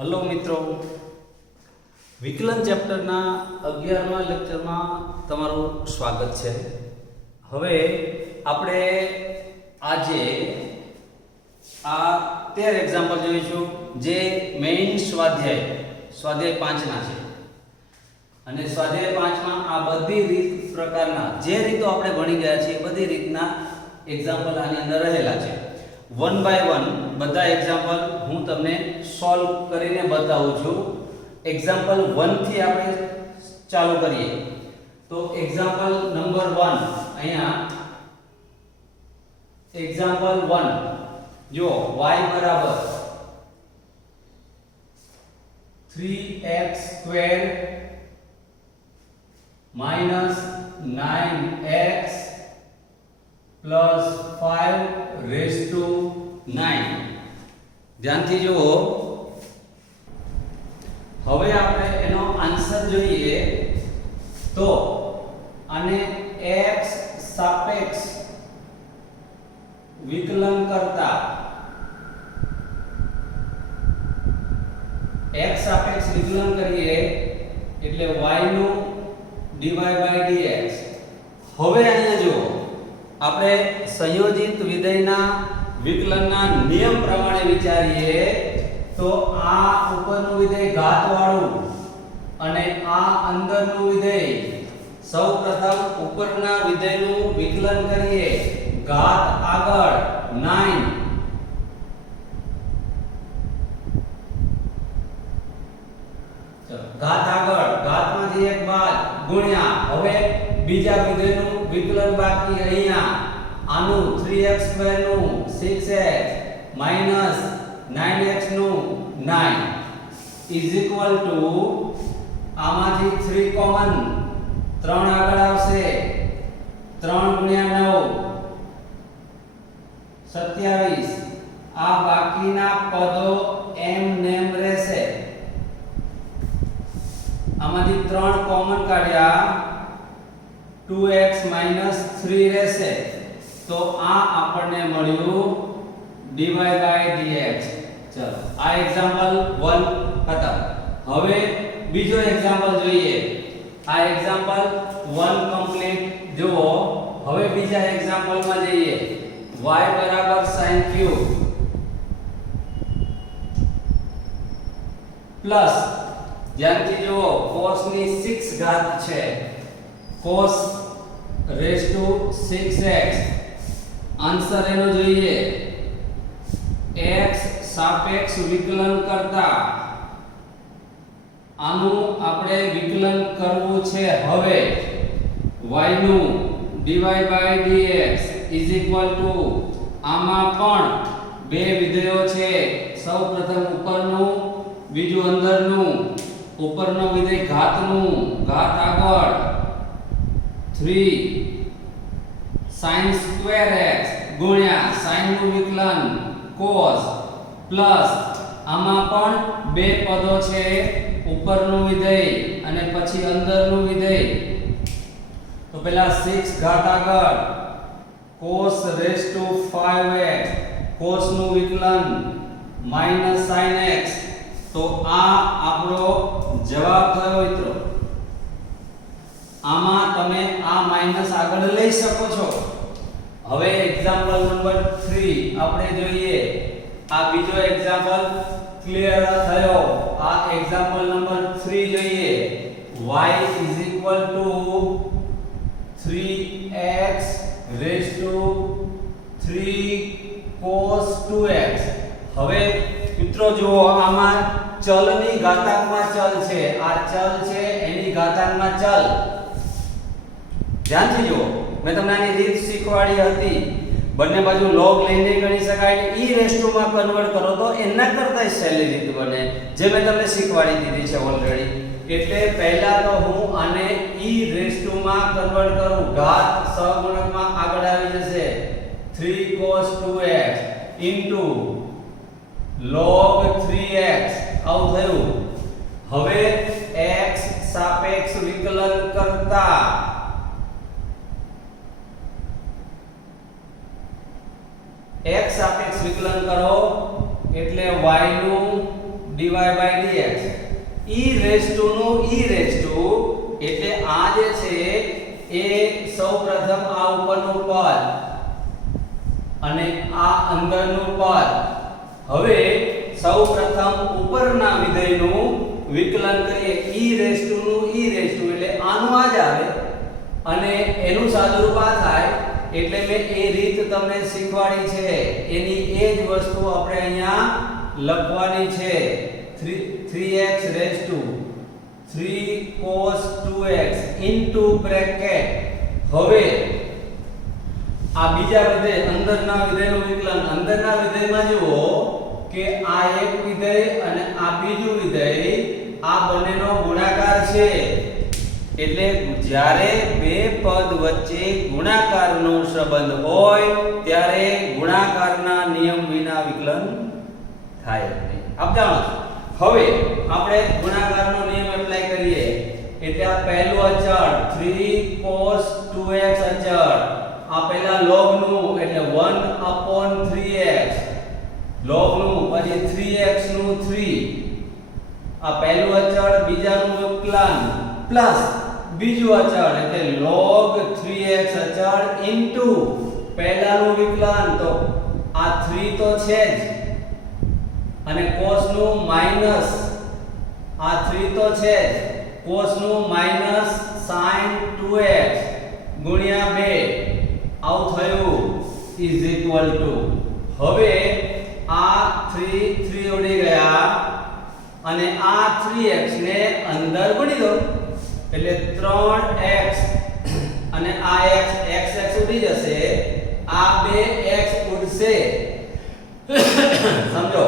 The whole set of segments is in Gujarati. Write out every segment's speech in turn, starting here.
हेलो मित्रों, विकलन चैप्टरना 11मा लेक्चરમાં તમારું સ્વાગત છે। હવે આપણે આજે આ 13 એક્ઝામ્પલ જોઈશું જે મેઇન સ્વાધ્યાય 5 ના છે। અને સ્વાધ્યાય 5 માં આ બધી રીત પ્રકારના જે રીતો આપણે ભણી ગયા છે બધી રીતના એક્ઝામ્પલ આની અંદર રહેલા છે। वन बाय वन બધા એક્ઝામ્પલ હું તમને સોલ્વ કરીને બતાવું છું। એક્ઝામ્પલ 1 થી આપણે ચાલુ કરીએ તો એક્ઝામ્પલ નંબર 1 અહીંયા એક્ઝામ્પલ 1 જો y બરાબર 3x² minus 9x plus 5 raised to 9 ધ્યાનથી જુઓ। હવે આપણે એનો આન્સર જોઈએ તો આને x સાપેક્ષ વિકલન કરતા x સાપેક્ષ વિકલન કરીએ એટલે y નું dy/dx। હવે અહીંયા જુઓ આપણે સંયોજિત વિધેયના વિકલનના નિયમ પ્રમાણે વિચારીએ તો આ ઉપરનું વિધેય ઘાતવાળું અને આ અંદરનું વિધેય સૌપ્રથમ ઉપરના વિધેયનું વિકલન કરીએ ઘાત આગળ 9 ઘાત આગળ ઘાતમાંથી એક બાદ ગુણ્યા હવે બીજા વિધેયનું વિકલન બાકી અહીંયા આનું 3x² નું 6x minus 9x નું 9 is equal to આમાંથી 3 કોમન 3 આગળ આવશે 3 ગુણ્યા 9 27 આ બાકીના પદો એમ નેમ રહેશે। આમાંથી 3 કોમન કાઢ્યા 2x minus 3 રહેશે તો આ આપણને મળ્યું dy/dx। ચલો આ એક્ઝામ્પલ 1 ખતમ। હવે બીજો એક્ઝામ્પલ જોઈએ। આ એક્ઝામ્પલ 1 કમ્પ્લીટ જુઓ। હવે બીજા એક્ઝામ્પલમાં જઈએ y બરાબર sin³ પ્લસ ધ્યાનથી જુઓ cos ની 6 ઘાત છે cos raised to 6x answer એનો જોઈએ x સાપેક્ષ વિકલન કરતા આનું આપણે વિકલન કરવું છે। હવે y નું dy/dx is equal to આમાં પણ બે વિધેયો છે સૌપ્રથમ ઉપરનું બીજું અંદરનું। ઉપરનો વિધેય ઘાતનું ઘાત આગળ 3 sin² x ગુણ્યા sin નું વિકલન cos પ્લસ આમાં પણ બે પદો છે ઉપરનું વિધેય અને પછી અંદરનું વિધેય તો પહેલા 6 ઘાત આગળ cos raised to 5x cos નું વિકલન minus sin x તો આ આપણો જવાબ થયો મિત્રો। આમાં તમે આ માઈનસ આગળ લઈ શકો છો। હવે એક્ઝામ્પલ નંબર 3 આપણે જોઈએ। આ બીજો એક્ઝામ્પલ ક્લિયર થયો। આ એક્ઝામ્પલ નંબર 3 જોઈએ। y is equal to 3x raised to 3 cos 2x। હવે મિત્રો જુઓ આમાં ચલની ઘાતાંકમાં ચલ છે આ ચલ છે એની ઘાતાંકમાં ચલ। ધ્યાનથી જુઓ મેં તમને આની રીત શીખવાડી હતી બંને બાજુ log લઈને ગણી શકાય e માં કન્વર્ટ કરો તો એના કરતા સહેલી રીત બને જે મેં તમને શીખવાડી દીધી છે ઓલરેડી। એટલે પહેલા તો હું આને e માં કન્વર્ટ કરું ઘાત સહગુણકમાં આગળ આવી જશે 3 cos 2x into log 3x આવું થયું। હવે x સાપેક્ષ વિકલન કરતા x સાપેક્ષ વિકલન કરો એટલે y નું dy by dx. e raise to નું e રેઝ ટુ એટલે આ જે છે એ સૌપ્રથમ આ ઉપરનું પદ અને આ અંદરનું પદ. હવે સૌપ્રથમ ઉપરના વિધેયનું વિકલન કરીએ. e રેઝ ટુ નું e રેઝ ટુ એટલે આનું આ જ આવે અને એનું સાદુરૂપ આ થાય. એટલે મેં એ રીત તમને શીખવાડી છે, એની એ જ વસ્તુ આપણે અહીંયા લખવાની છે. 3x raise to 3 cos 2x into bracket. હવે આ બીજા વિધેય અંદરના વિધેયનું વિકલન. અંદરના વિધેયમાં જુઓ કે આ એક વિધેય અને આ બીજું વિધેય, આ બંનેનો ગુણાકાર છે. એટલે જ્યારે બે પદ વચ્ચે ગુણાકારનો સંબંધ હોય ત્યારે ગુણાકારના નિયમ વિના વિકલન થાય નહીં. આપ જાણો છો. હવે આપણે ગુણાકારનો નિયમ એપ્લાય કરીએ. એટલે આ પહેલું અચળ 3 cos 2x અચળ, આ પહેલા log નું એટલે 1/3x log નું, પછી 3x નું 3, આ પહેલું અચળ બીજાનું વિકલન પ્લસ બીજું અચળ એટલે log 3x અચળ ઇન્ટુ પહેલાનું વિકલન. તો આ 3 તો છે જ અને cos નું માઈનસ આ 3 તો છે જ, cos નું માઈનસ sin 2x ગુણ્યા 2 આવું થયું ઇઝ ઇક્વલ ટુ. હવે આ 3 ઉડી ગયા અને આ 3x ને અંદર ગુણી દો એટલે 3x અને આ x ઉડી જશે, આ 2x ઉડશે સમજો,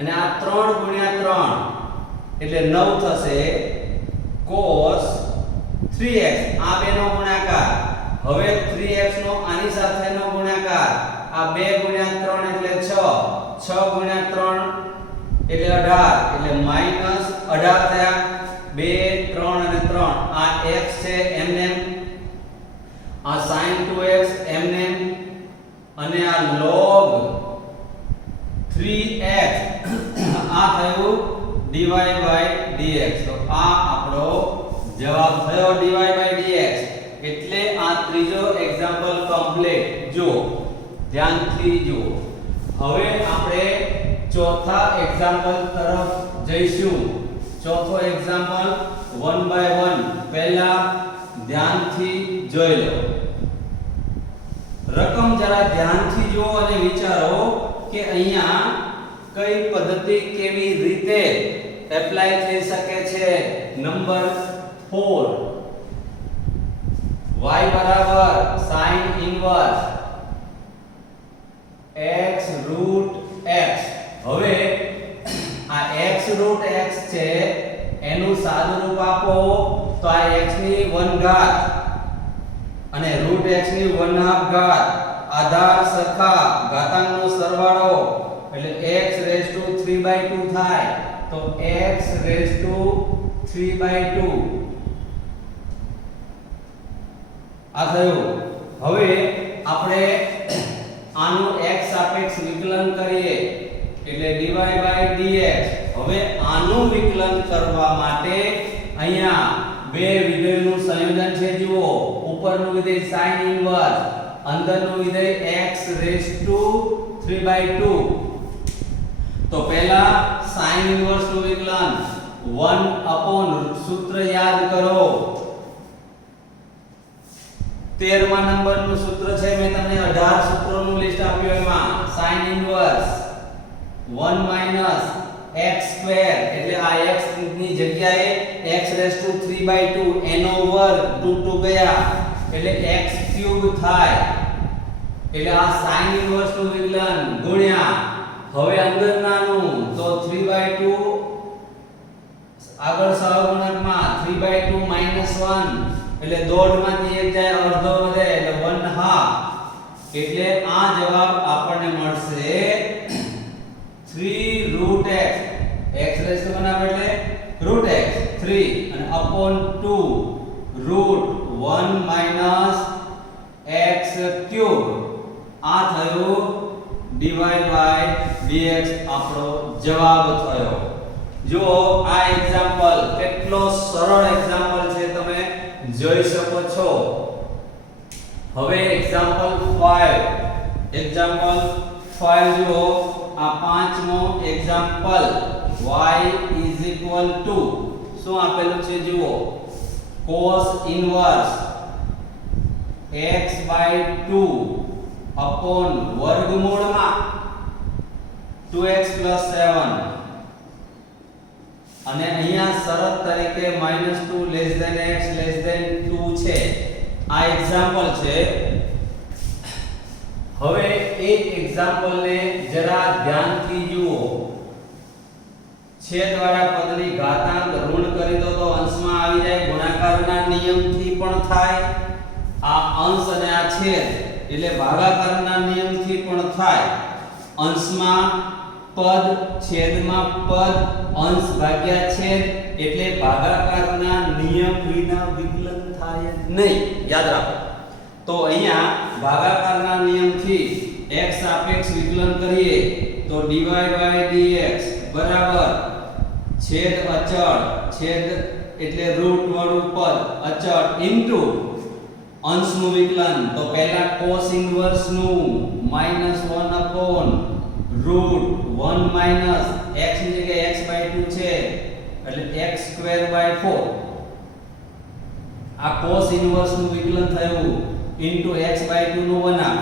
અને આ 3 ગુણ્યા 3 એટલે 9 થશે cos 3x. આ બેનો ગુણાકાર. હવે 3x નો આની સાથેનો ગુણાકાર, આ 2 ગુણ્યા 3 એટલે 6, 6 ગુણ્યા 3 એટલે 18 એટલે માઈનસ 18 થયા. 2 3 અને 3 આ x છે એમને, આ sin 2x એમને, અને આ log 3x આ થયું dy by dx. તો આ આપણો જવાબ થયો dy by dx. એટલે આ ત્રીજો એક્ઝામ્પલ કમ્પ્લીટ. જો ધ્યાનથી જુઓ. હવે આપણે ચોથા એક્ઝામ્પલ તરફ જઈશું. ચોથો એક્ઝામ્પલ 1 by 1 પહેલા ધ્યાનથી જોઈ લો. રકમ જરા ધ્યાનથી જુઓ અને વિચારો કે અહીંયા કઈ પદ્ધતિ કેવી રીતે એપ્લાય થઈ શકે છે. નંબર 4 y બરાબર sin inverse x root x. હવે આ x રૂટ x છે એનું સાદુરૂપ આપો તો આ x ની 1 ઘાત અને રૂટ x ની 1/2 ઘાત, આધાર સરખા, ઘાતાંકનો સરવાળો એટલે x રેઝ ટુ 3/2 થાય. તો x રેઝ ટુ 3/2 આ થયું. હવે આપણે આનું x સાપેક્ષ વિકલન કરીએ એટલે dy by dx. હવે આનું વિકલન કરવા માટે અહીંયા બે વિધેયનું સંયોજન છે. જુઓ, ઉપરનું વિધેય sin ઇન્વર્સ, અંદરનું વિધેય x રેઝ ટુ 3/2. તો પહેલા sin ઇન્વર્સ નું વિકલન 1 સૂત્ર યાદ કરો. 13મા નંબરનું સૂત્ર છે, મેં તમને 18 સૂત્રોનું લિસ્ટ આપ્યું. એમાં sin ઇન્વર્સ 1 - x સ્ક્વેર એટલે આ x ની જગ્યાએ x રેઝ ટુ 3/2 એનો વર્ગ 2 ગયા એટલે x ક્યુબ થાય. એટલે આ sin ઇન્વર્સ નું વિકલન ગુણ્યા હવે અંદરનાનું તો 3/2 આગળ સહગુણકમાં 3/2 - 1 એટલે દોઢમાંથી એક જાય અડધો વધે એટલે 1/2. એટલે આ જવાબ આપણને મળશે 3 root x. x raise to બનાવો એટલે રૂટ x 3 અને અપોન 2 રૂટ 1 - x ક્યુબ. આ થયું dy by dx આપણો જવાબ થયો. જો આ એક્ઝામ્પલ કેટલો સરળ એક્ઝામ્પલ છે તમે જોઈ શકો છો. હવે એક્ઝામ્પલ 5 જો આ પાંચમો એક્ઝામ્પલ y શું આપેલું છે જુઓ cos ઇન્વર્સ x/2 અપોન વર્ગમૂળમાં 2x + 7 અને અહીંયા શરત તરીકે -2 x 2 છે. આ એક્ઝામ્પલ છે. હવે એક એક્ઝામ્પલ ને જરા ધ્યાનથી જુઓ. છેદવાળા પદની ઘાતાંક ઋણ કરી દો તો અંશમાં આવી જાય. ગુણાકારના નિયમથી પણ થાય. આ અંશ અને આ છેદ એટલે ભાગાકારના નિયમથી પણ થાય. અંશમાં પદ છેદમાં પદ અંશ ભાગ્યા છેદ એટલે ભાગાકારના નિયમ વિના વિકલન થાય જ નહીં. યાદ રાખો. તો અહીંયા ભાગાકારના નિયમથી x સાપેક્ષ વિકલન કરીએ તો dy/dx બરાબર છેદ અચળ છેદ એટલે રૂટ વાળું પદ અચળ ઇન્ટુ અંશનું વિકલન તો પહેલા cos ઇન્વર્સ નું -1 અપોન રૂટ 1 માઈનસ x ની જગ્યાએ x/2 છે એટલે x²/4 આ cos ઇન્વર્સ નું વિકલન થયું ઇન્ટુ x/2 નું 1/2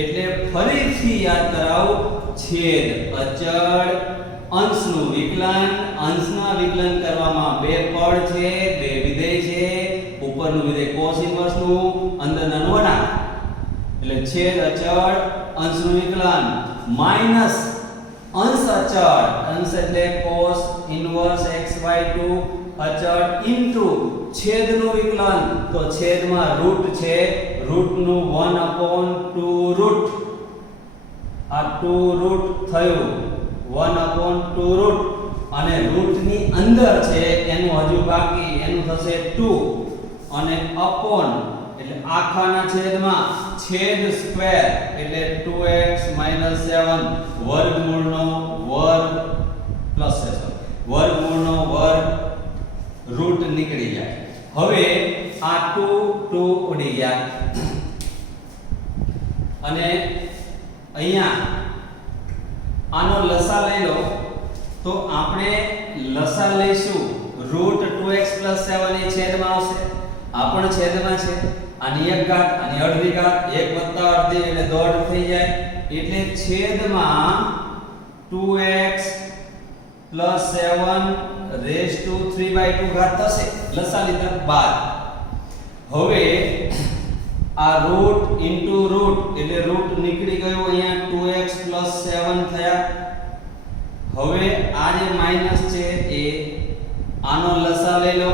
એટલે ફરીથી યાદ કરાવો છેદ અચળ અંશનું વિકલન અંશના વિકલન કરવામાં બે પદ છે બે વિધેય છે ઉપરનું વિધેય cos ઇન્વર્સ નું અંદરનું 1/2 એટલે છેદ અચળ અંશનું વિકલન માઈનસ અંશ અચળ અંશ એટલે cos ઇન્વર્સ x/2 અચળ ઇન્ટુ છેદનું વિકલન તો છેદમાં રૂટ છે રૂટનું 1/2 રૂટ આ 2 રૂટ થયું 1/2 રૂટ અને રૂટની અંદર છે એનું હજુ બાકી એનું થશે 2 અને અપોન એટલે આખાના છેદમાં છેદ સ્ક્વેર એટલે 2x - 7 વર્ગમૂળનો વર્ગ પ્લસ વર્ગમૂળનો વર્ગ રૂટ નીકળી જાય. હવે આ 2 ઉડી ગયા અને અહીંયા આનો લસા લઈ લો તો આપણે લસા લઈશું રૂટ 2x + 7 એ છેદમાં આવશે. આ પણ છેદમાં છે. આની એક ઘાત આની અડધી ઘાત 1 + અડધી એટલે દોઢ થઈ જાય એટલે છેદમાં 2x + 7 રેઝ ટુ 3/2 ઘાત થશે. લસા લીધા 12. હવે આ રૂટ ઇન્ટુ રૂટ એટલે રૂટ નીકળી ગયો અહીંયા 2x + 7 થયા. હવે આ જે માઈનસ છે એ આનો લસા લઈ લો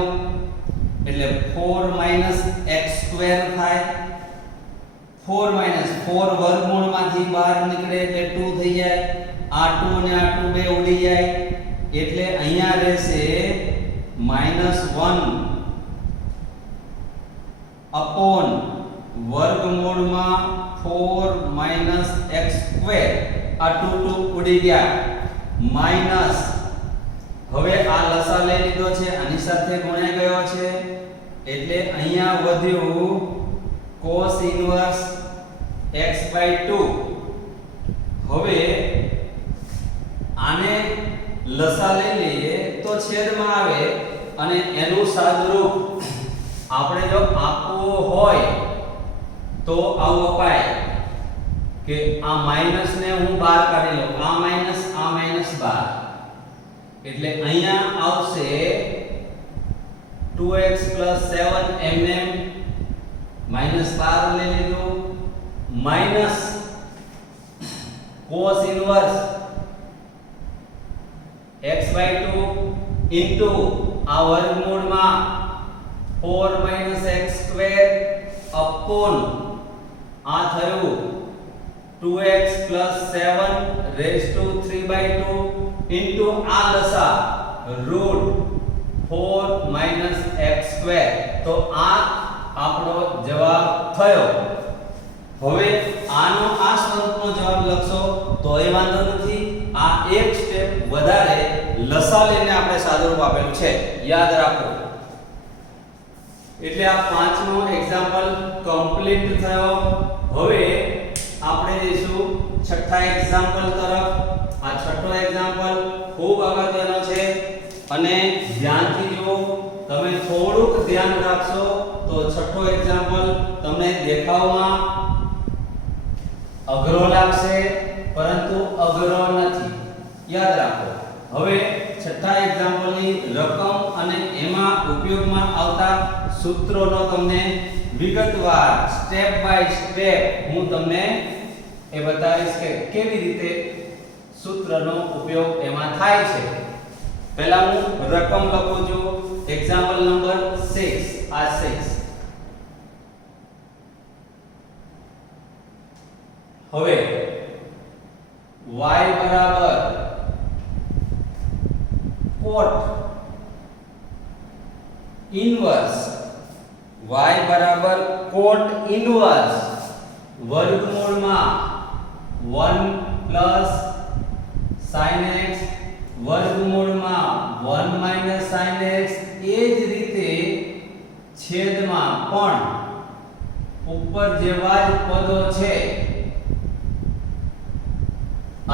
એટલે 4 - x² થાય. 4 વર્ગમૂળમાંથી બહાર નીકળે એટલે 2 થઈ જાય. આ 2 અને આ 2 બે ઉડી જાય એટલે અહીંયા રહેશે -1 અપોન વર્ગમૂળમાં 4 - x². આ 2 ઉડી ગયા માઈનસ હવે આ લસા લઈ લીધો છે આની સાથે ગુણાઈ ગયો છે એટલે અહીંયા વધ્યું cos ઇન્વર્સ x/2. હવે આને લસા લઈ લઈએ તો છેદમાં આવે અને એનું સાદુરૂપ આપણે જો આપવું હોય તો આવું અપાય કે આ માઈનસ ને હું બહાર કાઢી લઉં આ માઈનસ 12 એટલે અહીંયા આવશે 2x + 7 mm -12 લઈ લીધું minus cos inverse x/2 into આ વર્ગમૂળમાં 4 - x² અપોન આ થયું 2x + 7 રેઝ ટુ 3/2 ઇન્ટુ આ લસા રૂટ 4 - x². તો આ આપણો જવાબ થયો. હવે આનો આ સ્વરૂપનો જવાબ લખશો તોય વાંધો નથી. આ એક સ્ટેપ વધારે આપેલું છે, યાદ રાખો. એટલે આ પાંચમો એક્ઝામ્પલ કમ્પ્લીટ થયો. હવે આપણે જઈશું છઠ્ઠા એક્ઝામ્પલ તરફ. આ છઠ્ઠો એક્ઝામ્પલ ખૂબ અગત્યનો છે અને ધ્યાનથી જુઓ. તમે થોડુંક ધ્યાન રાખશો તો છઠ્ઠો એક્ઝામ્પલ તમને દેખાવમાં અઘરો લાગશે, પરંતુ અઘરો નથી. યાદ રાખો. હવે છઠ્ઠા એક્ઝામ્પલની રકમ અને એમાં ઉપયોગમાં આવતા સૂત્રોનો તમને વિગતવાર સ્ટેપ બાય સ્ટેપ હું તમને એ બતાવીશ કે કેવી રીતે સૂત્રનો ઉપયોગ એમાં થાય છે. પહેલા હું રકમ લખું છું. Example number 6. આ 6. હવે y બરાબર કોટ ઇનવર્સ, y બરાબર કોટ ઇનવર્સ વર્ગમૂળમાં 1 પ્લસ sin x વર્ગમૂળમાં 1 માઈનસ sin x. એ જ રીતે છેદમાં પણ ઉપર જેવા જ પદો છે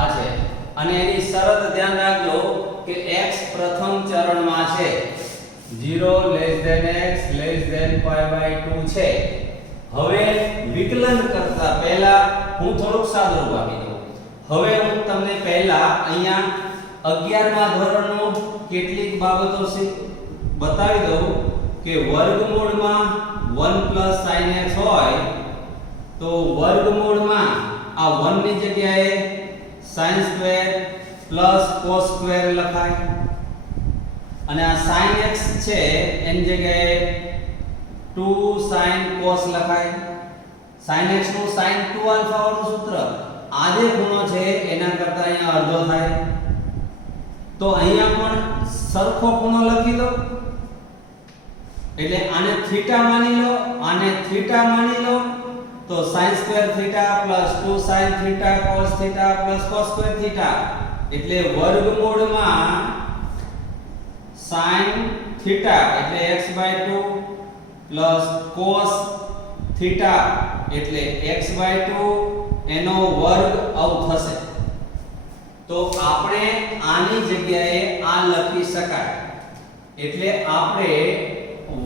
આ છે, અને એની શરત ધ્યાન રાખજો કે x પ્રથમ ચરણમાં છે, 0 x π/2 છે. હવે વિકલન કરતા પહેલા હું થોડુંક સાદુરૂપ આપી દઉં. હવે હું તમને પહેલા અહીંયા 11મા ધોરણનો કેટલીક બાબતો બતાવી દઉં કે વર્ગમૂળમાં 1 sin x હોય તો વર્ગમૂળમાં આ 1 ની જગ્યાએ sin square plus cos square લખાય, અને આ sin x છે એની જગ્યાએ 2 sin cos લખાય. sin x નું sin 2 આલ્ફા વાળું સૂત્ર આ જે ખૂણો છે એના કરતા અહીંયા અડધો થાય, તો અહીંયા પણ સરખો ખૂણો લખી દો. એટલે આને થીટા માની લો, આને થીટા માની લો, તો sin square theta plus 2 sin theta cos theta plus cos square theta, એટલે વર્ગમૂળમાં sin થીટા એટલે x/2 પ્લસ cos થીટા એટલે x/2 એનો વર્ગ આવું થશે. તો આપણે આની જગ્યાએ આ લખી શકાય. એટલે આપણે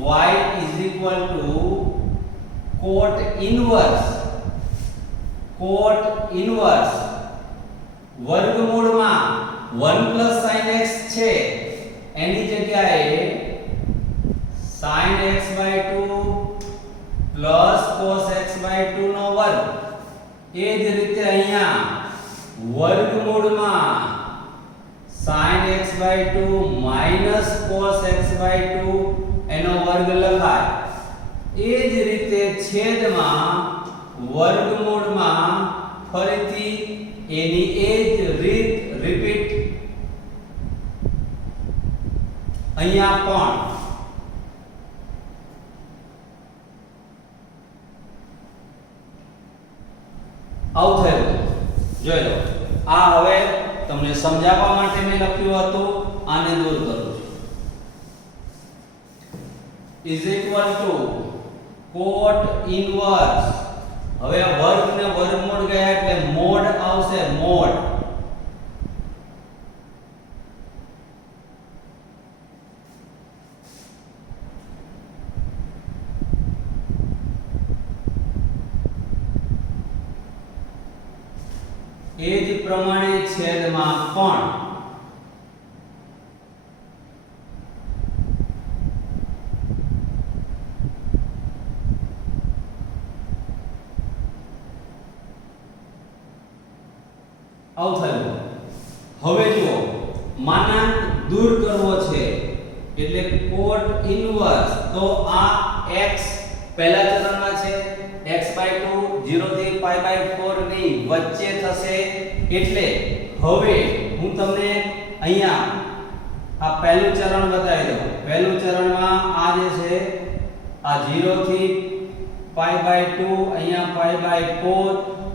y કોટ ઇનવર્સ વર્ગમૂળમાં 1 sin x છે એની જગ્યાએ sin x/2 cos x/2 નો વર્ગ. એ જ રીતે અહીંયા વર્ગમૂળમાં sin x/2 cos x/2 એનો વર્ગ લખાય. એ જ રીતે છેદમાં વર્ગમૂળમાં ફરીથી એની એ જ રીત રિપીટ અહીંયા પણ આવું થયું. જોઈ લો. આ હવે તમને સમજાવવા માટે મેં લખ્યું હતું, આને દૂર કરું છું. કોટ ઇનવર્સ. હવે વર્ગ ને વર્ગમૂળ ગયા એટલે મોડ આવશે, મોડ. એ જ પ્રમાણે છેદમાં પણ આવું થયું. હવે જુઓ, માનાંક દૂર કરવો છે એટલે કોટ ઇનવર્સ. તો આ x પહેલા ચરણમાં છે, x/2 0 થી π/4 ની વચ્ચે થશે. એટલે હવે હું તમને અહીંયા આ પહેલું ચરણ બતાવી દઉં. પહેલું ચરણમાં આ જે છે આ 0 થી π/2, અહીંયા π/4.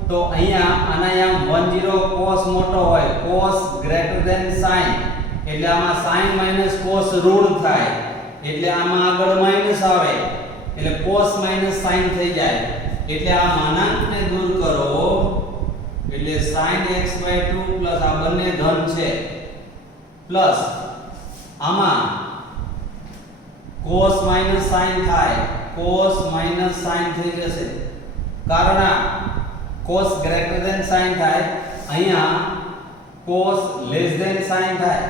તો અહીંયા આના અહીંયા 10 cos મોટો હોય, cos ગ્રેટર ધેન sin, એટલે આમાં sin minus cos ઋણ થાય એટલે આમાં આગળ માઈનસ આવે એટલે cos minus sin થઈ જાય એટલે આ માનાંકને દૂર કરો એટલે sin x/2 પ્લસ આ બંને ધન છે પ્લસ આમાં cos minus sin થાય cos minus sin થઈ જશે કારણ આ cos greater than sin થાય અહીંયા cos less than sin થાય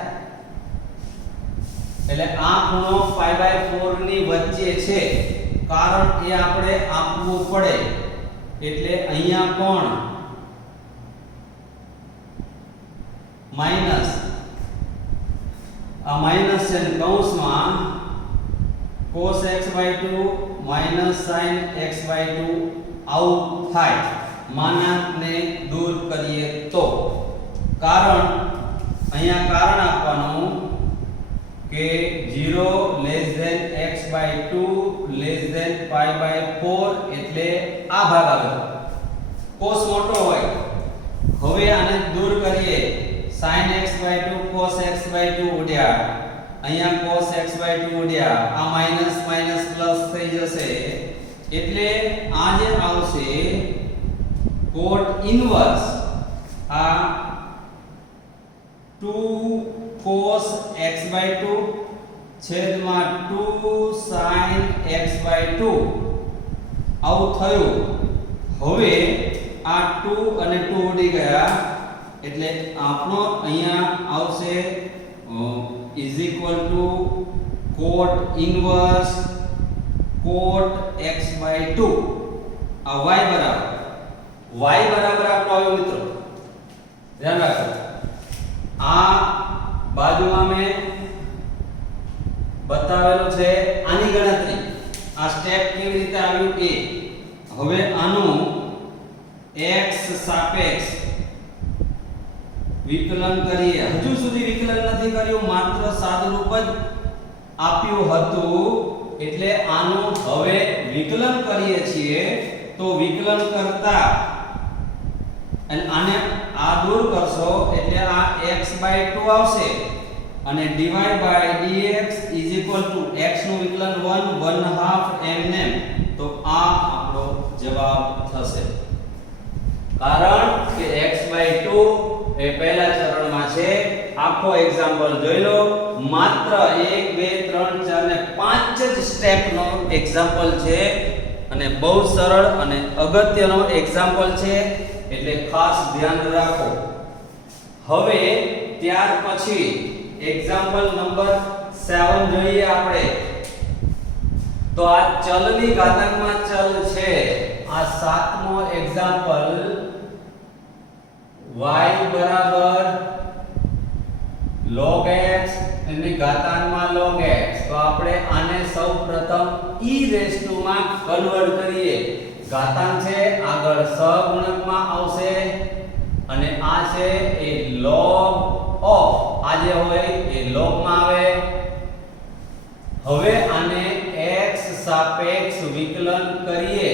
એટલે આ ખૂણો π/4 ની વચ્ચે છે કારણ એ આપણે આપવું પડે એટલે અહીંયા પણ માઈનસ આ માઈનસ છે કૌંસમાં cos x/2 sin x/2 આવું થાય માનાંકને દૂર કરીએ તો કારણ અહીંયા કારણ આપવાનું કે 0 less than x/2 less than π/4 એટલે આ ભાગ આવે cos મોટો હોય હવે આને દૂર કરીએ sin x/2 cos x/2 ઉડ્યા અહીંયા cos x/2 ઉડ્યા આ માઈનસ માઈનસ પ્લસ થઈ જશે એટલે આ જે આવશે cot ઇન્વર્સ આ 2 cos x/2 છેદમાં 2 sin x/2 આવું થયું હવે આ 2 અને 2 ઉડી ગયા એટલે આપણો અહીંયા આવશે is equal to cot inverse cot x/2 આ y બરાબર આપણો આવ્યો મિત્રો ધ્યાન રાખો આ બાજુમાં મેં બતાવેલું છે આની ગણતરી આ સ્ટેપ કેવી રીતે આવ્યું એ હવે આનું x સાપેક્ષ વિકલન કરીએ હજુ સુધી વિકલન નથી કર્યું માત્ર સાદુરૂપ જ આપ્યું હતું એટલે આનું હવે વિકલન કરીએ છીએ તો વિકલન કરતા અને આને આ દૂર કરશો એટલે આ x/2 આવશે અને dy/dx x નું વિકલન 1/2 mm તો આ આપણો જવાબ થશે કારણ કે x/2 એ પહેલા ચરણમાં છે આખો એક્ઝામ્પલ જોઈ લો માત્ર 1 2 3 4 ને 5 જ સ્ટેપ નો એક્ઝામ્પલ છે અને બહુ સરળ અને અગત્યનો એક્ઝામ્પલ છે એટલે ખાસ ધ્યાન રાખો હવે ત્યાર પછી એક્ઝામ્પલ નંબર 7 જોઈએ આપણે તો આ ચલની ઘાતાંકમાં ચલ છે આ 7મો એક્ઝામ્પલ y બરાબર log x એની ઘાતાંકમાં log x તો આપણે આને સૌપ્રથમ e રેઝ ટુ માં કન્વર્ટ કરીએ ઘાતાંક છે આગળ સહગુણકમાં આવશે અને આ છે એ log of આ જે હોય એ log માં આવે હવે આને x સાપેક્ષ વિકલન કરીએ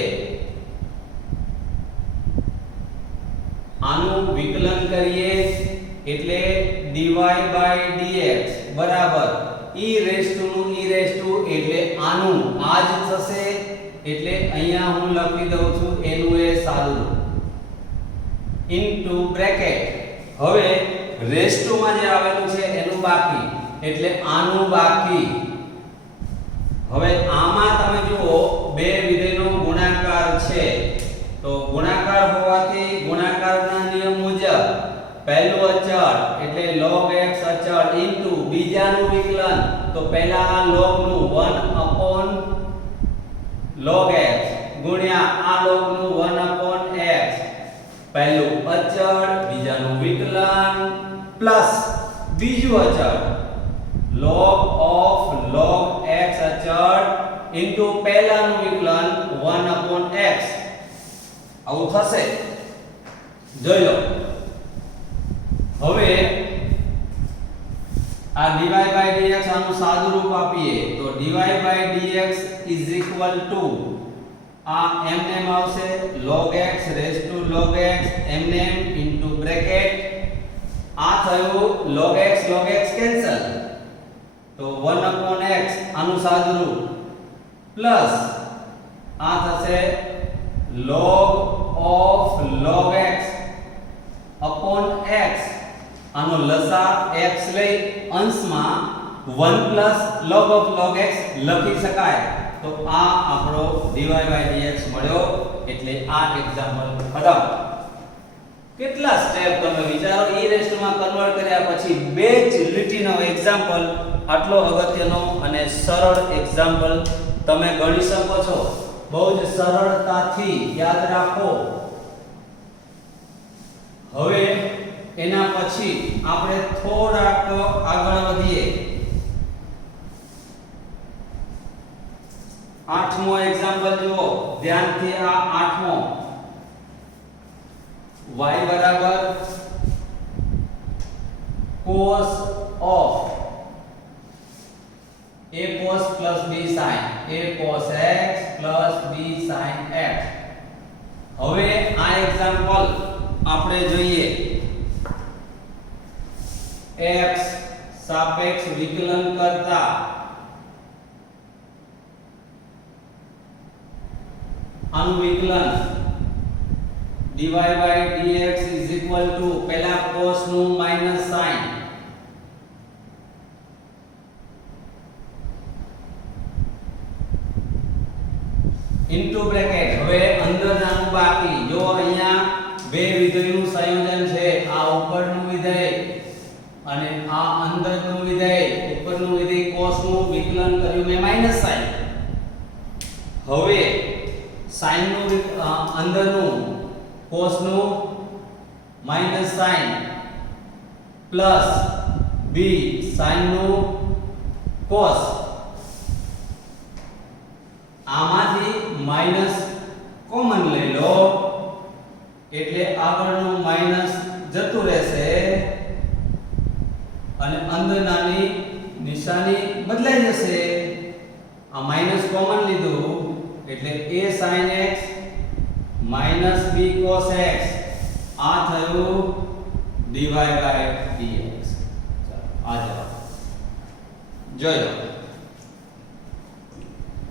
આનું વિકલન કરીએ એટલે dy/dx બરાબર e રેઝ ટુ નું e રેઝ ટુ એટલે આનું આ જ થશે એટલે અહીંયા હું લખી દઉં છું એનું એ સાદું ઇનટુ બ્રેકેટ હવે રેઝ ટુ માં જે આવેલું છે એનું બાકી એટલે આનું બાકી હવે આમાં તમે જુઓ બે વિધેયનો ગુણાકાર છે તો ગુણાકાર હોવાથી ગુણાકારના નિયમ મુજબ પહેલું અચળ એટલે log x અચળ ઇન્ટુ બીજાનું વિકલન તો પહેલા log નું 1/log x ગુણ્યા આ log નું 1/x પહેલું અચળ બીજાનું વિકલન પ્લસ બીજું અચળ log of log x અચળ ઇન્ટુ પહેલાનું વિકલન 1/x આવું થશે જોઈ લો હવે આ dy/dx આનું સાદું રૂપ આપીએ તો dy/dx આ mm આવશે log x raised to log x mm into bracket આ થયું log x કેન્સલ, તો 1/x આનું સાદુરૂપ પ્લસ આ થશે log of log x upon x, આનો લસા x લઈ અંશમાં 1 log of log x લખી શકાય, તો આ આપણો dy/dx મળ્યો. એટલે આ એક્ઝામ્પલ ખતમ. કેટલા સ્ટેપ તમે વિચારો, e માં કન્વર્ટ કર્યા પછી બે જ લીટીનો એક્ઝામ્પલ, આટલો અગત્યનો અને સરળ એક્ઝામ્પલ તમે ગણી શકો છો. બહુ જ સરળતાથી યાદ રાખો. હવે એના પછી આપણે થોડાક આગળ વધીએ. 8મો એક્ઝામ્પલ જુઓ ધ્યાનથી. આ 8મો y બરાબર cos of a cos plus b sin, a cos x plus b sin x. હવે આ એક્ઝામ્પલ આપણે જોઈએ. x સાપેક્ષ વિકલન કરતા આનું વિકલન dy/dx is equal to પહેલા cos નું માઈનસ sin ઇન્ટુ બ્રેકેટ. હવે અંદર નાનું બાકી, જો અહીંયા બે વિધેયનું સંયોજન છે, આ ઉપરનું વિધેય અને આ અંદરનું વિધેય. ઉપરનું વિધેય cos નું વિકલન કર્યું મેં માઈનસ sin. હવે sin નું અંદરનું cos નું minus sin plus b sin નું cos. આમાંથી માઈનસ કોમન લઈ લો એટલે આગળનું માઈનસ જતું રહેશે અને અંદરનાની નિશાની બદલાઈ જશે. આ માઈનસ કોમન લીધું એટલે a sin x minus b cos x, આ થયું dy/dx. ચાલો આ જવાબ જોઈ લો.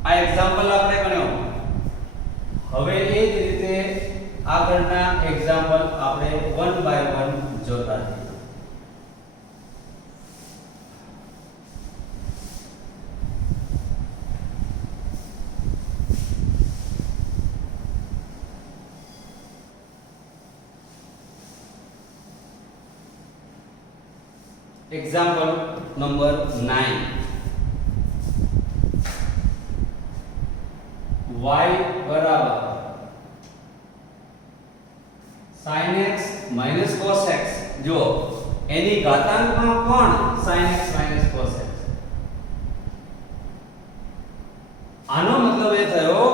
આ એક્ઝામ્પલ આપણે ગણ્યો. હવે એ જ રીતે આગળના એક્ઝામ્પલ આપણે 1 by 1 જોતા જઈએ. Example number 9. y બરાબર sin x minus cos x. જો એની ઘાતાંકમાં પણ sin x minus cos x. આનો મતલબ એ થયો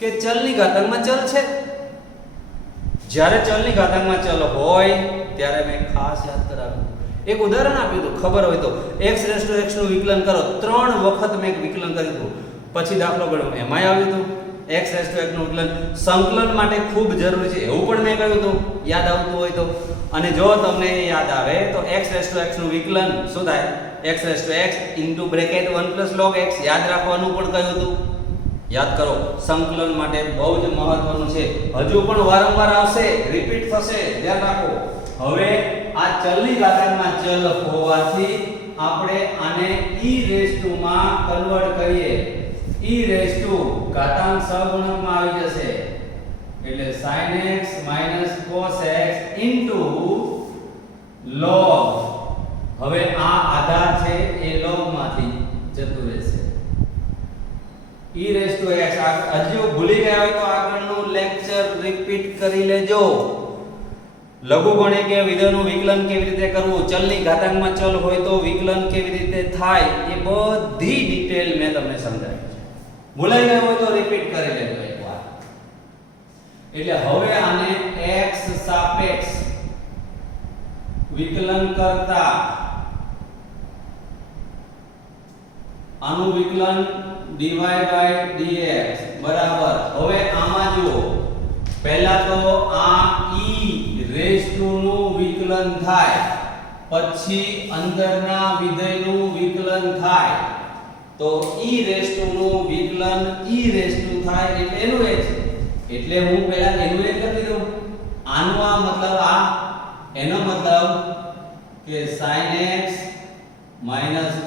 કે ચલની ઘાતાંકમાં ચલ છે. જ્યારે ચલની ઘાતાંકમાં ચલ હોય ત્યારે મેં ખાસ યાદ કરાવ્યું. એક ઉદાહરણ આપ્યું હતું, ખબર હોય તો x નું વિકલન કરો. 3 વખત મેં વિકલન કર્યું હતું. પછી દાખલો ગણ્યો એમાંય આવ્યું હતું x નું વિકલન. સંકલન માટે ખૂબ જરૂરી છે એવું પણ મેં કહ્યું હતું, યાદ આવતું હોય તો. અને જો તમને યાદ આવે તો x નું વિકલન શું થાય? x into bracket 1 log x. યાદ રાખવાનું પણ કહ્યું હતું, યાદ કરો. સંકલન માટે બહુ જ મહત્વનું છે. હજુ પણ વારંવાર આવશે, રિપીટ થશે, ધ્યાન રાખો. હવે આ ચલની ઘાતાંકમાં ચલ હોવાથી આપણે આને e માં કન્વર્ટ કરીએ. ઘાતાંક સહગુણકમાં આવી જશે એટલે sin x minus cos x into log. હવે આ આધાર છે એ log માંથી જતું રહેશે. e હજુ ભૂલી ગયા હોય તો આગળનું લેક્ચર રિપીટ કરી લેજો. લઘુગણિતીય વિધેયનું વિકલન કેવી રીતે કરવું, ચલની ઘાતાંકમાં ચલ હોય તો વિકલન કેવી રીતે થાય, એ બધી ડિટેલ મેં તમને સમજાવી છે. ભૂલાઈ ગયું હોય તો રિપીટ કરી લેજો એકવાર. એટલે હવે આને x સાપેક્ષ વિકલન કરતા આનું વિકલન dy/dx બરાબર. હવે આમાં જુઓ, પહેલા તો આ e નું વિકલન વિકલન થાય પછી અંદરના વિધેયનું વિકલન થાય તો નું વિકલન થાય એટલે એનું એ છે એટલે હું પહેલા એનું એ લખી દઉં આનો આ મતલબ આ એનો મતલબ કે sin x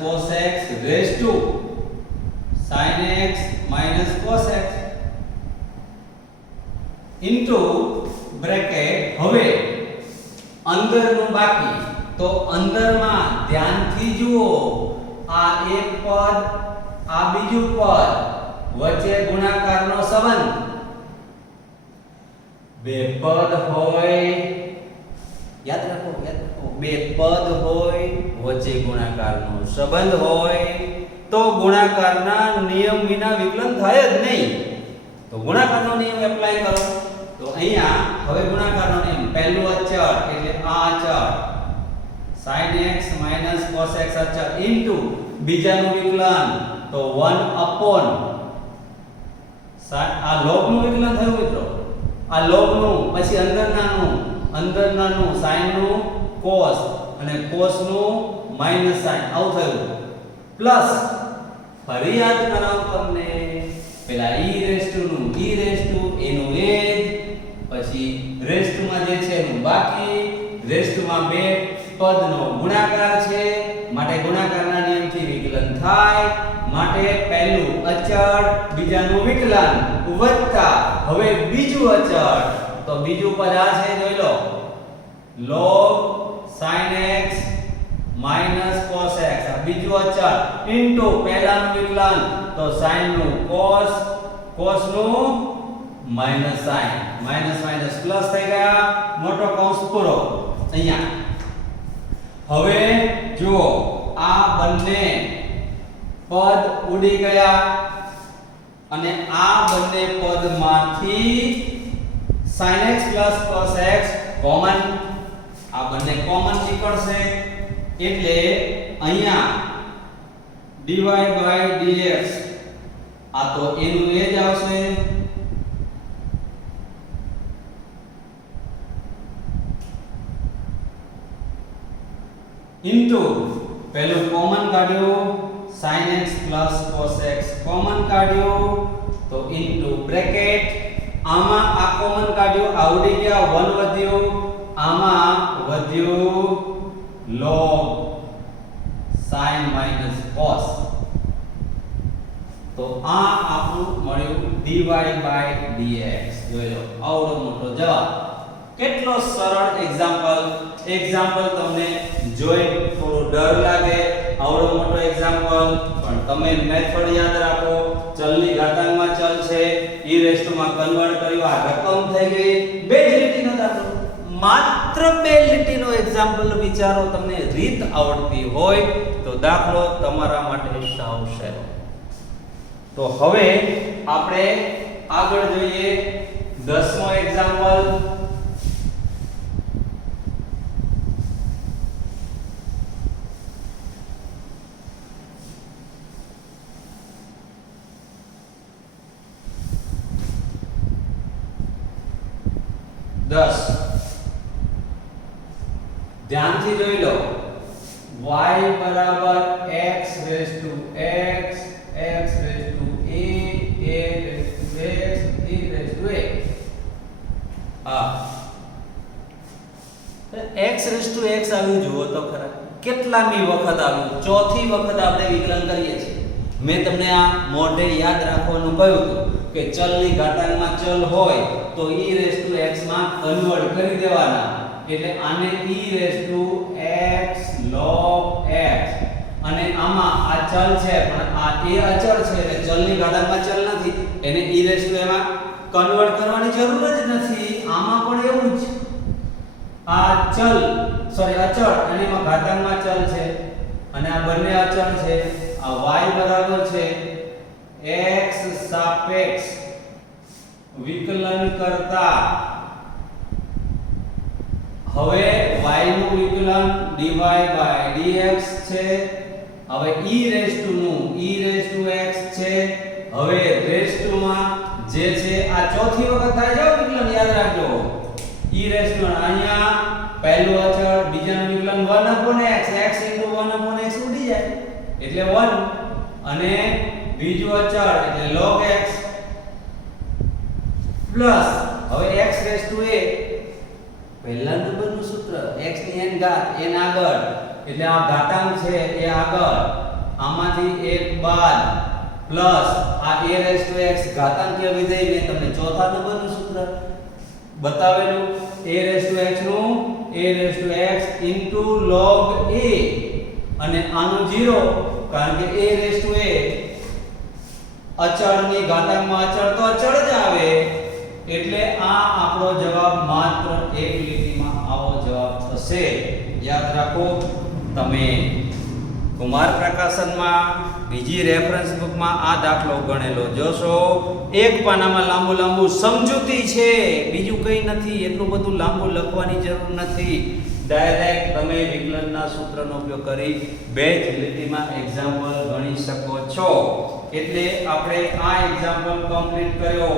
cos x raise to sin x cos x into bracket હવે અંદરનું બાકી તો અંદરમાં ધ્યાનથી જુઓ આ એક પદ આ બીજું પદ વચ્ચે ગુણાકારનો સંબંધ બે પદ હોય યાદ રાખો બે પદ હોય વચ્ચે ગુણાકારનો સંબંધ હોય તો ગુણાકારના નિયમ વિના વિકલન થાય જ નહીં તો ગુણાકારનો નિયમ એપ્લાય કરો તો અહીંયા હવે ગુણાકારનો નિયમ પહેલું અચળ એટલે આ અચળ sin x cos x અચળ ઇન્ટુ બીજાનું વિકલન તો 1 upon આ લોગનું વિકલન થયું મિત્રો આ લોગનું પછી અંદરનાનું sin નું cos અને cos નું માઈનસ sin આવું થયું પ્લસ ફરી યાદ કરાવ તમને પેલા નું એનું એ પછી રેસ્ટમાં જે છે એનું બાકી રેસ્ટમાં બે પદનો ગુણાકાર છે માટે ગુણાકારના નિયમથી વિકલન થાય માટે પહેલું અચળ બીજાનું વિકલન વત્તા હવે બીજું અચળ તો બીજું પદ આ છે જોઈ લો log sin x cos x આ બીજું અચળ ઇન્ટુ પહેલાનું વિકલન તો sin નું cos નું sin માઈનસ પ્લસ થઈ ગયા મોટો કૌંસ પૂરો અહીંયા હવે જુઓ આ બંને પદ ઉડી ગયા અને આ બંને પદમાંથી sin x cos x common આ બંને કોમન નીકળશે એટલે અહીંયા dy dx આ તો એનું એ જ આવશે ઇન્ટુ પહેલું કોમન કાઢ્યું sin x cos x common કાઢ્યું તો ઇન્ટુ બ્રેકેટ આમાં આ કોમન કાઢ્યું આવડી ગયા 1 વધ્યું આમાં વધ્યું log sin cos તો આ આપણું મળ્યું dy dx જોઈ લો આવડો મોટો જવાબ કેટલો સરળ એક્ઝામ્પલ તમને જોઈ થોડો ડર લાગે આવડો મોટો એક્ઝામ્પલ પણ તમે મેથડ યાદ રાખો ચલની ઘાતાંકમાં ચલ છે માં કન્વર્ટ કર્યું આ રકમ થઈ ગઈ બે જ લીટીનો દાખલો માત્ર બે લીટીનો એક્ઝામ્પલ વિચારો તમને રીત આવડતી હોય તો દાખલો તમારા માટે સાવ સહેલો તો હવે આપણે આગળ જોઈએ 10મો એક્ઝામ્પલ ધ્યાનથી જોઈ લો y બરાબર x raised to x raised to a raised to x e raised to a x raised to x આવ્યું જુઓ તો ખરા કેટલામી વખત આવ્યું ચોથી વખત આપણે વિકલન કરીએ છીએ મેં તમને આ મોઢે યાદ રાખવાનું કહ્યું હતું કે ચલની ઘાતાંકમાં ચલ હોય તો e raised to x માં કન્વર્ટ કરી દેવાના એટલે આને e raised to x log x અને આમાં આ ચલ છે પણ આ એ અચળ છે એટલે ચલની ઘાતાંકમાં ચલ નથી એને e raised to એમાં કન્વર્ટ કરવાની જરૂર જ નથી આમાં પણ એવું જ આ અચળ અને એમાં ઘાતાંકમાં ચલ છે અને આ બંને અચળ છે આ y બરાબર છે x સાપેક્ષ વિકલન કરતા હવે y નું વિકલન dy dx છે હવે e raised to નું e raised to x છે હવે raised to માં જે છે આ ચોથી વખત થાય છે વિકલન યાદ રાખજો e raised to અહીંયા પહેલું અચળ બીજાનું વિકલન 1/x x * 1/x ઉડી જાય એટલે 1 અને બીજું અચળ એટલે log x પ્લસ હવે x રેઝ ટુ a પહેલા નંબરનું સૂત્ર x ની n ઘાત n આગળ એટલે આ ઘાતાંક છે એ આગળ આમાંથી એક બાદ પ્લસ આ a રેઝ ટુ x ઘાતાંકીય વિધેય મેં તમને ચોથા નંબરનું સૂત્ર બતાવેલું a રેઝ ટુ x નું a raise to x log a અને આનું 0 કારણ કે a રેઝ ટુ a અચળની ઘાતાંકમાં અચળ તો અચળ જ આવે એટલે આ આપણો જવાબ માત્ર એક લીટીમાં આવો જવાબ થશે યાદ રાખો તમે કુમાર પ્રકાશનમાં બીજી રેફરન્સ બુકમાં આ દાખલો ગણેલો જોશો એક પાનામાં લાંબુ લાંબુ સમજૂતી છે બીજું કંઈ નથી એટલું બધું લાંબુ લખવાની જરૂર નથી ડાયરેક્ટ તમે વિકલનના સૂત્રનો ઉપયોગ કરી બે જ લીટીમાં એક્ઝામ્પલ ગણી શકો છો એટલે આપણે આ એક્ઝામ્પલ કમ્પ્લીટ કર્યો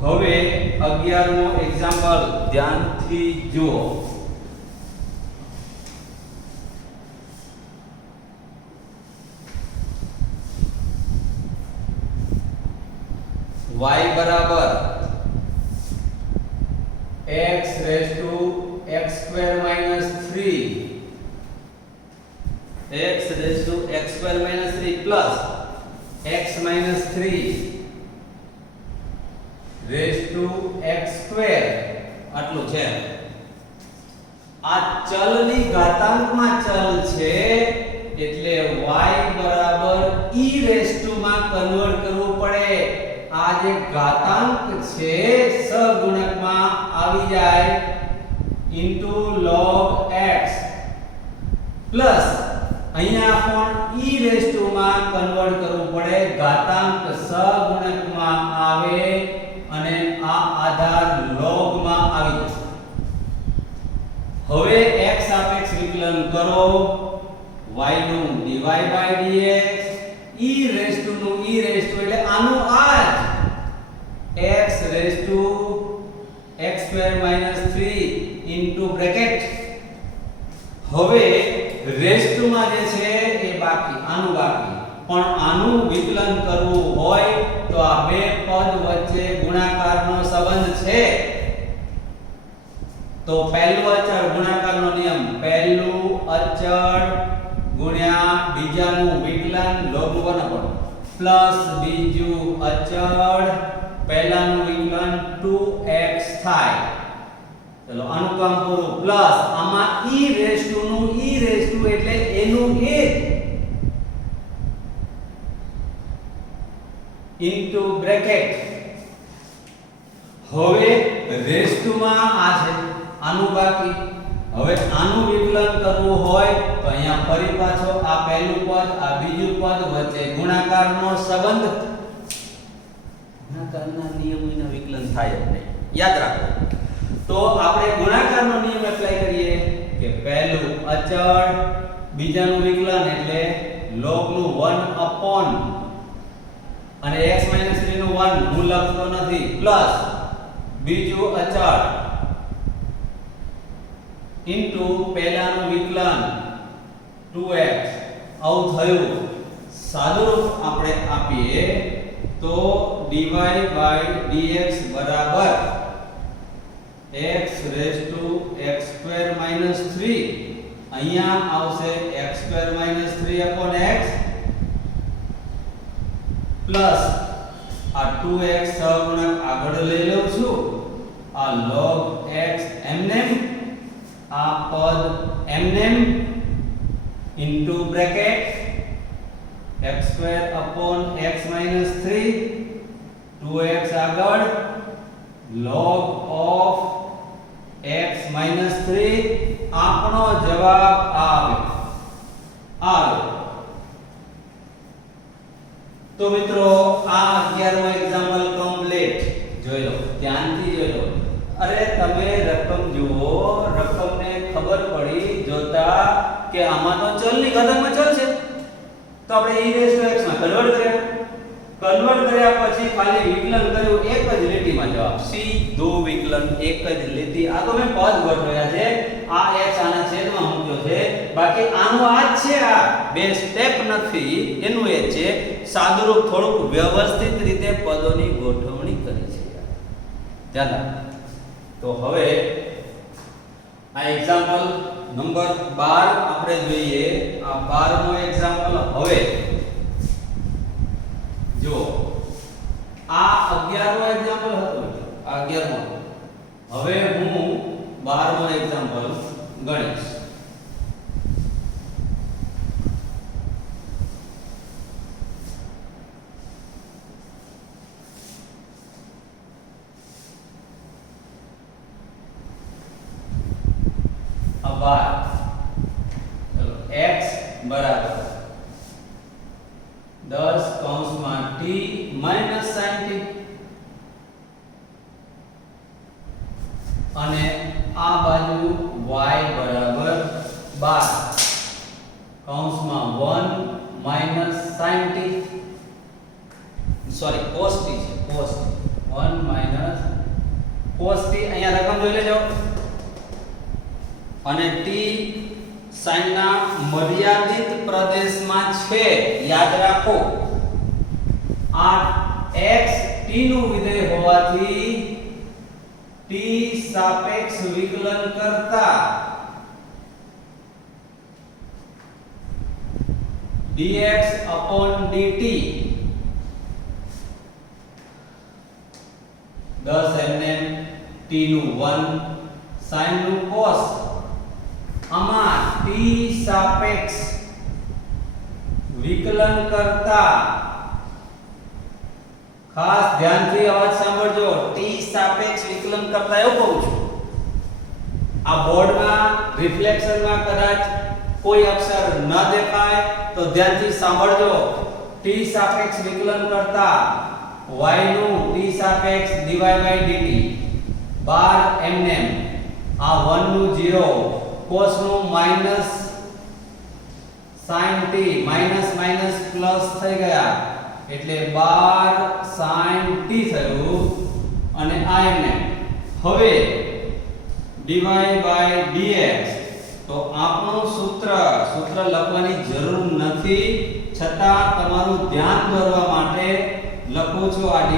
હવે 11મો એક્ઝામ્પલ ધ્યાનથી જુઓ y બરાબર x raise to x square minus 3 x raise to x square minus 3 plus x minus 3 raise to x square આટલું છે આ ચલની ઘાતાંકમાં ચલ છે એટલે y બરાબર e રેઝ ટુ માં કન્વર્ટ કરવું પડે આ જે ઘાતાંક છે સહગુણકમાં આવી જાય log x પ્લસ અહીંયા પણ e રેઝ ટુ માં કન્વર્ટ કરવું પડે ઘાતાંક સહગુણકમાં આવે અને આ આધાર log માં આવી જશે હવે x સાપેક્ષ વિકલન કરો y નું dy dx e raise to નું e રેઝ ટુ એટલે આનું આ x raise to x square minus 3 into bracket હવે રેઝ ટુ માં જે છે એ બાકી આનું બાકી પણ આનું વિકલન કરવું હોય તો આ બે પદ વચ્ચે ગુણાકારનો સંબંધ છે તો પહેલું અચળ ગુણાકારનો નિયમ પહેલું અચળ ગુણ્યા બીજાનું વિકલન log 1 પ્લસ બીજું અચળ પહેલાનું વિકલન 2x થાય ચલો આનું કામ પૂરું પ્લસ આમાં e રેઝ ટુ નું e રેઝ ટુ એટલે એનું એ ઇન્ટુ બ્રેકેટ હવે રેઝ ટુ માં આ છે આનું બાકી હવે આનું વિકલન કરવું હોય તો અહીંયા ફરી પાછો આ પહેલું પદ આ બીજું પદ વચ્ચે ગુણાકારનો સંબંધ ગુણાકારના નિયમ વિના વિકલન થાય જ નહીં યાદ રાખો તો આપણે ગુણાકારનો નિયમ એપ્લાય કરીએ કે પહેલું અચળ બીજાનું વિકલન એટલે log નું 1 upon અને x 3 નું 1 હું લખતો નથી પ્લસ બીજું અચળ ઇન્ટુ પહેલાનું વિકલન 2x આવું થયું સાદુરૂપ આપણે આપીએ તો dy dx બરાબર x raise to x square minus 3 અહીંયા આવશે x square minus 3 upon x પ્લસ આ 2x સહગુણક આગળ લઈ લઉં છું આ log x એમનેમ આ પદ એમનેમ into bracket x square upon x minus 3 2x આગળ log of x minus 3 આપણો જવાબ આવે તો મિત્રો આ 11મો એક્ઝામ્પલ કમ્પ્લીટ જોઈ લો ધ્યાનથી જોઈ લો અરે તમે રકમ જુઓ રકમને ખબર પડી જોતા કે આમાં તો ચલની ઘાતાંકમાં ચલ છે તો આપણે e રેઝ ટુ x માં કન્વર્ટ કન્વર્ટ કર્યા પછી ખાલી વિકલન કર્યું એક જ લીટીમાં જવાબ સીધું વિકલન એક જ લીટી. આ તો મેં પદ ગોઠવ્યા છે, આ x આના છેદમાં મૂક્યો છે, બાકી આનું આ જ છે, આ બે સ્ટેપ નથી એનું એ છે. સાદુરૂપ થોડુંક વ્યવસ્થિત રીતે પદોની ગોઠવણી કરી છે. ધ્યાન રાખો. તો હવે આ એક્ઝામ્પલ નંબર 12 આપણે જોઈએ. આ 12મો એક્ઝામ્પલ. હવે જો આ 11મો એક્ઝામ્પલ હતો, આ 11મો. હવે હું 12મો એક્ઝામ્પલ ગણીશ. चलो x बराबर 10 કૌંસમાં t માઈનસ sin t અને આ બાજુ y બરાબર 12 કૌંસમાં 1 minus sin t sorry cos t છે, cos t 1 minus cos t. અહીંયા રકમ જોઈ લેજો. અને t sin ના મર્યાદિત પ્રદેશમાં છે, યાદ રાખો. આ x t નું વિધેય હોવાથી t સાપેક્ષ વિકલન કરતા dx dt 10 mm t નું 1 sin નું cos. આમાં t સાપેક્ષ વિકલન કરતા, ખાસ ધ્યાનથી અવાજ સાંભળજો, t સાપેક્ષ વિકલન કરતા એવું કહું છું. આ બોર્ડમાં રિફ્લેક્શનમાં કદાચ કોઈ અક્ષર ન દેખાય તો ધ્યાનથી સાંભળજો. t સાપેક્ષ વિકલન કરતા y નું t સાપેક્ષ dy dt 12 mm, આ 1 નું 0, cos નું minus sin t, minus minus plus થઈ ગયા એટલે 12 sin t થયું. અને આ એમને હવે dy dx. તો આપણું સૂત્ર લખવાની જરૂર નથી, છતાં તમારું ધ્યાન દોરવા માટે લખું છું. આ dy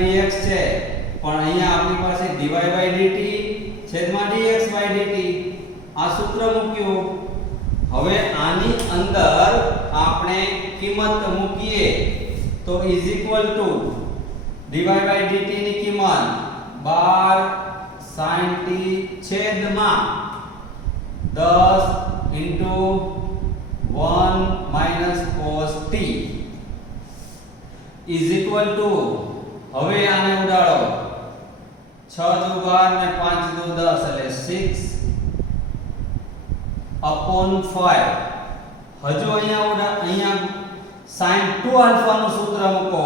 dx છે, પણ અહીંયા આપણી પાસે dy dt છેદમાં dx dt આ સૂત્ર મૂક્યું. હવે આની અંદર આપણે કિંમત મૂકીએ તો is equal to dy dt ની કિંમત 12 sin t છેદમાં 10 into 1 minus cos t is equal to, હવે આને ઉડાડો, 6 દુ 12 ને 5 દુ 10 એટલે 6 upon 5. હજુ અહીંયા sin 2 alpha નું સૂત્ર મૂકો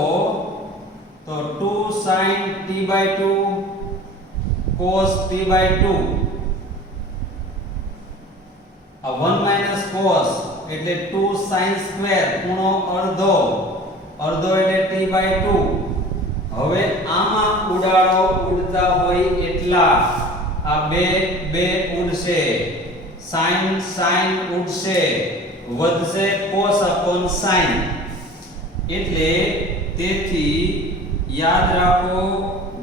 તો 2 sin t by 2 cos t by 2. આ 1 minus cos એટલે 2 sin square ખૂણો અડધો, અડધો એટલે t by 2. હવે આમાં ઉડાડો, ઉડતા હોય એટલા. આ બે ઉડશે, sin ઉડશે, વધશે cos upon sin. એટલે તેથી યાદ રાખો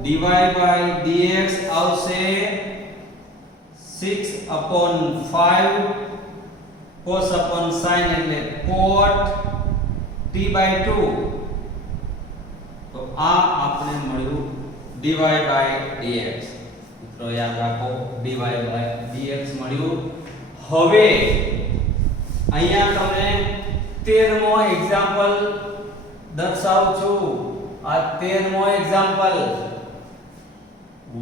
dy by dx આવશે 6 upon 5 cos upon sin એટલે cot t by 2. તો આ આપણે મળ્યું dy by dx. મિત્રો યાદ રાખો dy by dx મળ્યું. હવે અહીંયા તમને 13મો એક્ઝામ્પલ દર્શાવું છું. આ 13મો એક્ઝામ્પલ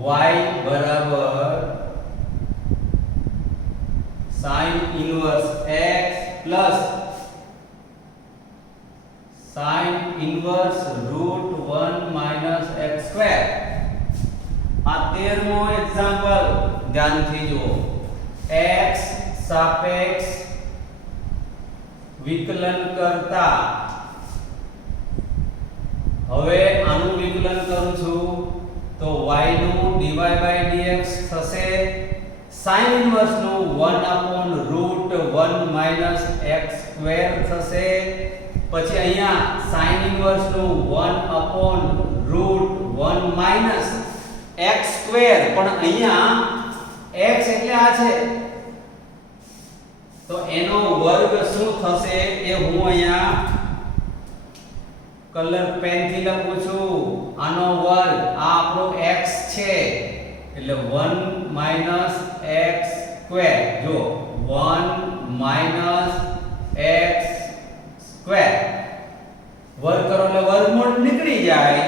y બરાબર sin inverse x plus sin inverse root 1 minus x square. આ 13મો એક્ઝામ્પલ ધ્યાનથી જુઓ. x સાપેક્ષ વિકલન કરતા હવે આનું વિકલન કરું છું તો y નું dy by dx થશે sin ઇન્વર્સ નું 1/√1 minus x square થશે પછી અહીંયા sin ઇન્વર્સ નું 1/√1 minus x square પણ અહીંયા x એટલે આ છે તો એનો વર્ગ શું થશે એ હું અહીંયા કલર પેન થી લખું છું આનો વર્ગ આ આપણો x છે એટલે 1 minus x square જો 1 minus x square વર્ગ કરો એટલે વર્ગમૂળ નીકળી જાય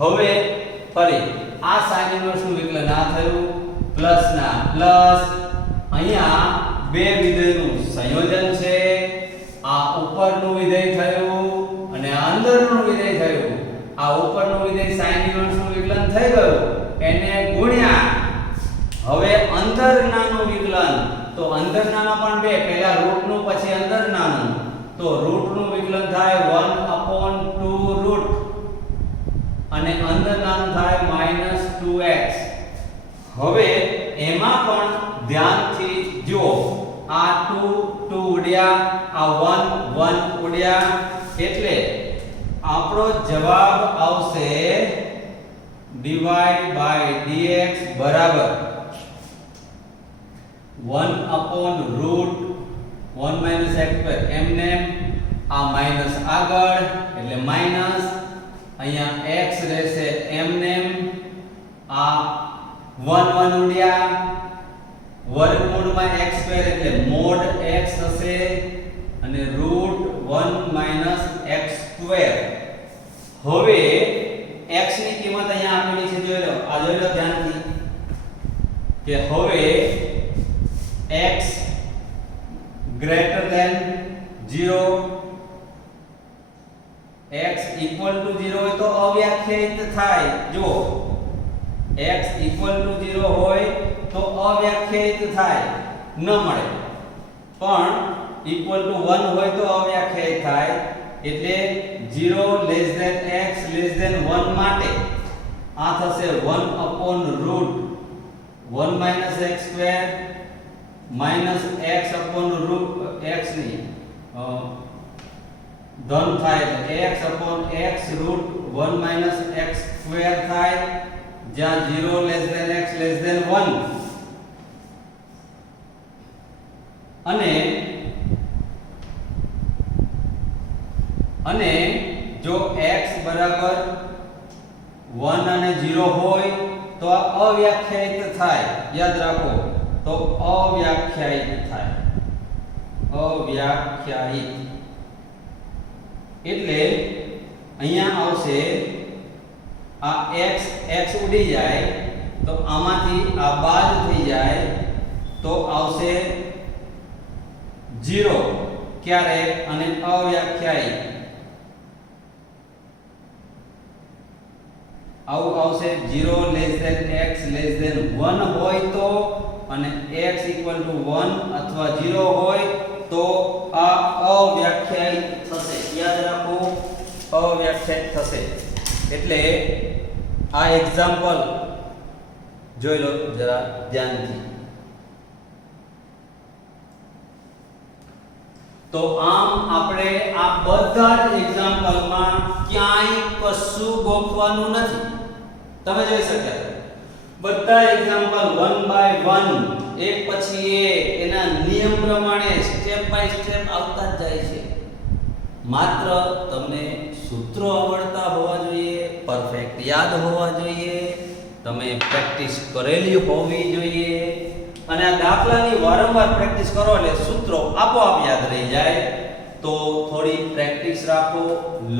હવે ફરી આ sin ઇન્વર્સ નું વિકલન આ થયું પ્લસ ના પ્લસ અહીંયા બે વિધેયનું સંયોજન છે આ ઉપરનું વિધેય થયું અને આ અંદરનું વિધેય થયું આ ઉપરનું વિધેય sin ઇન્વર્સ નું વિકલન થઈ ગયું એને ગુણ્યા હવે અંદરનાનું વિકલન તો અંદરનાનો પણ બે પહેલા રૂટ નું પછી અંદરનાનું તો રૂટ નું વિકલન થાય 1/2 રૂટ અને અંદરનાનું થાય -2x હવે એમાં પણ ધ્યાનથી જો આ 2 ઉડ્યા આ 1 ઉડ્યા એટલે આપણો જવાબ આવશે dy by dx બરાબર 1/√1 minus x square એમને આ માઈનસ આગળ એટલે માઈનસ અહીંયા x રહેશે એમને આ 1 ઉડ્યા વર્ગમૂળમાં x square એટલે mod x થશે અને √1 minus x square હવે x ની કિંમત અહીંયા આપેલી છે જોઈ લો આ જોઈ લો ધ્યાનથી કે હવે x greater than 0 x equal to 0 હોય તો અવ્યાખ્યાયિત થાય જો x equal to 0 હોય તો અવ્યાખ્યાયિત થાય ન મળે પણ equal to 1 હોય તો અવ્યાખ્યાયિત થાય એટલે 0 less than x less than 1 માટે આ થશે 1/√1 minus x square minus x upon root x ની ધન થાય એટલે x upon x root 1 minus x square થાય જ્યાં 0 less than x less than 1 અને જો x બરાબર 1 અને 0 હોય તો આ અવ્યાખ્યાયિત થાય યાદ રાખો તો અવ્યાખ્યાયિત થાય અવ્યાખ્યાયિત એટલે અહીંયા આવશે આ x ઉડી જાય તો આમાંથી આ બાદ થઈ જાય તો આવશે 0 ક્યારે અને અવ્યાખ્યાયિત આવું આવશે 0 less than x less than 1 હોય તો અને x equal to 1 અથવા 0 હોય તો આ અવ્યાખ્યાયિત થશે યાદ રાખો અવ્યાખ્યાયિત થશે એટલે આ એક્ઝામ્પલ જોઈ લો જરા ધ્યાનથી તો આમ આપણે આ બધા જ એક્ઝામ્પલમાં ક્યાંય કશું ગોખવાનું નથી તમે જોઈ શકો બધા એક્ઝામ્પલ 1 બાય 1 એક પછી એક એના નિયમ પ્રમાણે સ્ટેપ બાય સ્ટેપ આવતા જ જાય છે માત્ર તમને સૂત્રો આવડતા હોવા જોઈએ પરફેક્ટ યાદ હોવા જોઈએ તમે પ્રેક્ટિસ કરેલી હોવી જોઈએ અને આ દાખલાની વારંવાર પ્રેક્ટિસ કરો એટલે સૂત્રો આપોઆપ યાદ રહી જાય તો થોડી પ્રેક્ટિસ રાખો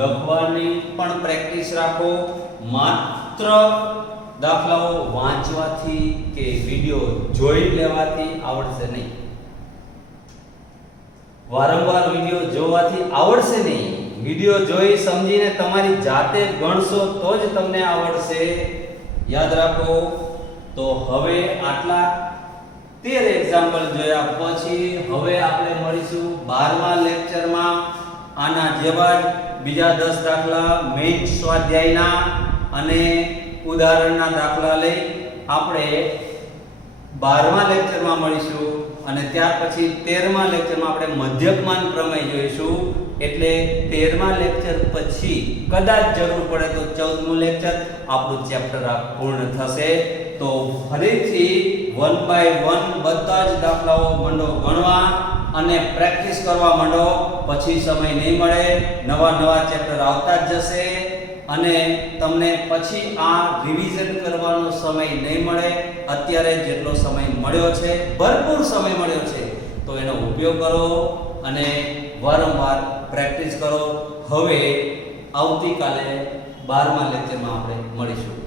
લખવાની પણ પ્રેક્ટિસ રાખો માત્ર દાખલાઓ વાંચવાથી કે વિડિયો જોઈ લેવાથી આવડશે નહીં વારંવાર વિડિયો જોવાથી આવડશે નહીં વિડિયો જોઈ સમજીને તમારી જાતે ગણશો તો જ તમને આવડશે યાદ રાખો તો હવે આટલા 13 એક્ઝામ્પલ જોયા પછી હવે આપણે મળીશું 12મા લેક્ચરમાં આના જેવા બીજા 10 દાખલા મેઇન સ્વાધ્યાયના અને ઉદાહરણના દાખલા લઈ આપણે 12મા લેક્ચરમાં મળીશું અને ત્યાર પછી 13મા લેક્ચરમાં આપણે મધ્યકમાન પ્રમેય જોઈશું. એટલે 13મા લેક્ચર પછી કદાચ જરૂર પડે તો 14મું લેક્ચર આપણું ચેપ્ટર આ પૂર્ણ થશે. તો ફરીથી 1 બાય 1 બધા જ દાખલાઓ મંડો ગણવા અને પ્રેક્ટિસ કરવા માંડો. પછી સમય નહીં મળે, નવા ચેપ્ટર આવતા જ જશે અને તમને પછી આ રિવિઝન કરવાનો સમય નહીં મળે. અત્યારે જેટલો સમય મળ્યો છે, ભરપૂર સમય મળ્યો છે, તો એનો ઉપયોગ કરો અને વારંવાર પ્રેક્ટિસ કરો. હવે આવતીકાલે 12મા લેક્ચરમાં આપણે મળીશું.